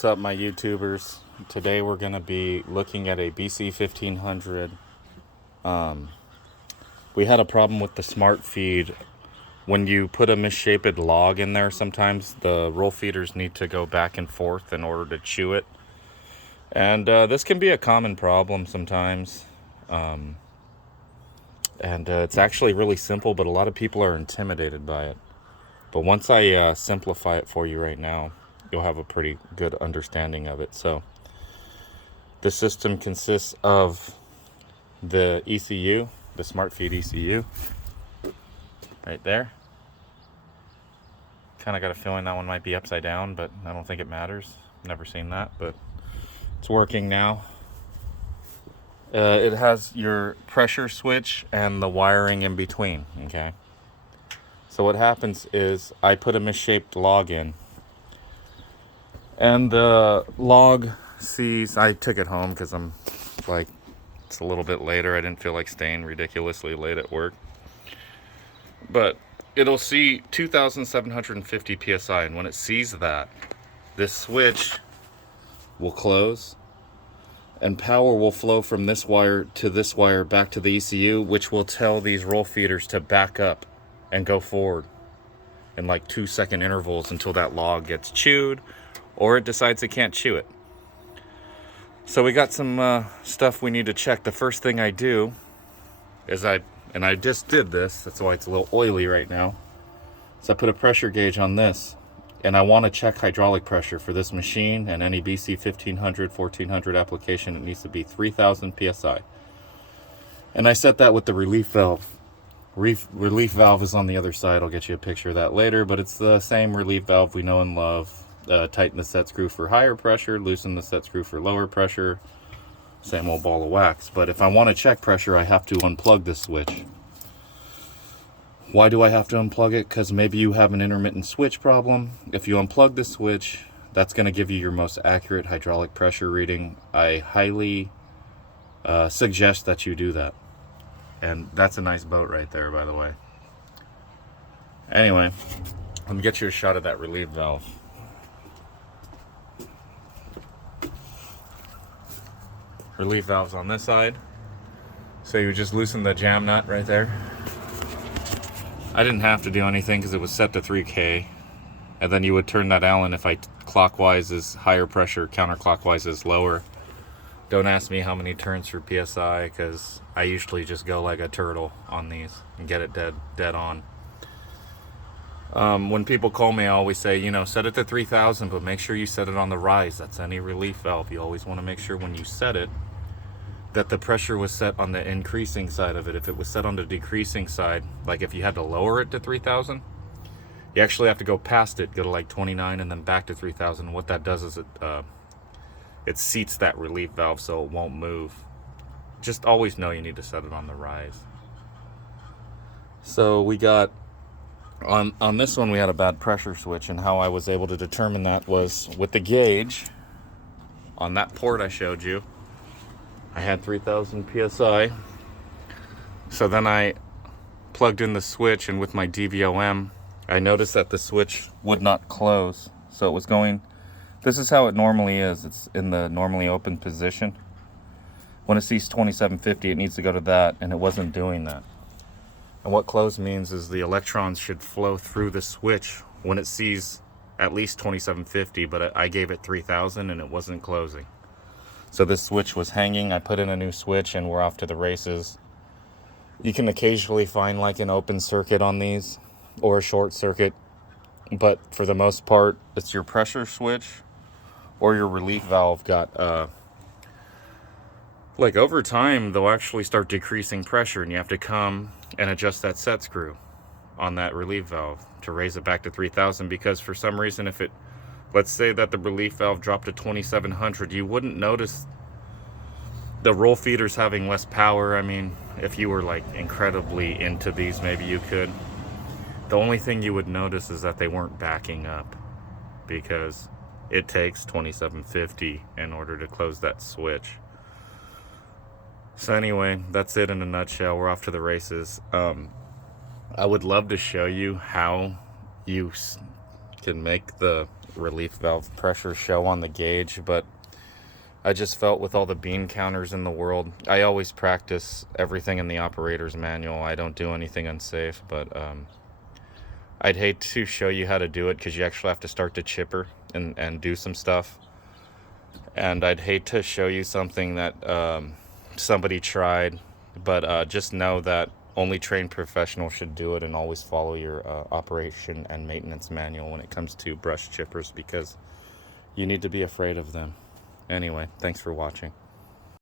What's up, my YouTubers? Today we're going to be looking at a bc1500. We had a problem with the smart feed. When you put a misshaped log in there, sometimes the roll feeders need to go back and forth in order to chew it. And this can be a common problem sometimes. It's actually really simple, but a lot of people are intimidated by it. But once I simplify it for you right now, you'll have a pretty good understanding of it. So the system consists of the ECU, the smartfeed ECU, right there. Kind of got a feeling that one might be upside down, but I don't think it matters. Never seen that, but it's working now. It has your pressure switch and the wiring in between, okay? So what happens is I put a misshaped log in, and the log sees, I took it home because I'm like, it's a little bit later. I didn't feel like staying ridiculously late at work. But it'll see 2,750 PSI, and when it sees that, this switch will close, and power will flow from this wire to this wire back to the ECU, which will tell these roll feeders to back up and go forward in like 2-second intervals until that log gets chewed or it decides it can't chew it. So we got some stuff we need to check. The first thing I do is I just did this, that's why it's a little oily right now. So I put a pressure gauge on this, and I want to check hydraulic pressure for this machine and any bc1500, 1400 application. It needs to be 3,000 PSI. And I set that with the relief valve. Relief valve is on the other side. I'll get you a picture of that later, but it's the same relief valve we know and love. Tighten the set screw for higher pressure, loosen the set screw for lower pressure. Same old ball of wax. But if I want to check pressure, I have to unplug this switch. Why do I have to unplug it? Because maybe you have an intermittent switch problem. If you unplug the switch, that's going to give you your most accurate hydraulic pressure reading. I highly suggest that you do that. And that's a nice boat right there, by the way. Anyway, let me get you a shot of that relief valve. Relief valve's on this side. So you just loosen the jam nut right there. I didn't have to do anything because it was set to 3K. And then you would turn that Allen if clockwise is higher pressure, counterclockwise is lower. Don't ask me how many turns for PSI because I usually just go like a turtle on these and get it dead on. When people call me, I always say, set it to 3,000, but make sure you set it on the rise. That's any relief valve. You always want to make sure when you set it that the pressure was set on the increasing side of it. If it was set on the decreasing side, like if you had to lower it to 3,000, you actually have to go past it, go to like 29 and then back to 3,000. What that does is it seats that relief valve so it won't move. Just always know you need to set it on the rise. So we got, on this one we had a bad pressure switch, and how I was able to determine that was with the gauge on that port I showed you. I had 3,000 PSI. So then I plugged in the switch, and with my DVOM, I noticed that the switch would not close. So it was going, this is how it normally is. It's in the normally open position. When it sees 2750, it needs to go to that, and it wasn't doing that. And what close means is the electrons should flow through the switch when it sees at least 2750, but I gave it 3,000 and it wasn't closing. So this switch was hanging. I put in a new switch and we're off to the races. You can occasionally find like an open circuit on these or a short circuit, but for the most part, it's your pressure switch or your relief valve got, like over time, they'll actually start decreasing pressure, and you have to come and adjust that set screw on that relief valve to raise it back to 3,000, because for some reason, if it, let's say that the relief valve dropped to 2,700, you wouldn't notice the roll feeders having less power. I mean, if you were like incredibly into these, maybe you could. The only thing you would notice is that they weren't backing up, because it takes 2,750 in order to close that switch. So anyway, that's it in a nutshell. We're off to the races. I would love to show you how you can make the relief valve pressure show on the gauge, but I just felt with all the bean counters in the world, I always practice everything in the operator's manual. I don't do anything unsafe, but I'd hate to show you how to do it because you actually have to start the chipper and do some stuff. And I'd hate to show you something that somebody tried, but just know that only trained professionals should do it, and always follow your operation and maintenance manual when it comes to brush chippers, because you need to be afraid of them. Anyway, thanks for watching.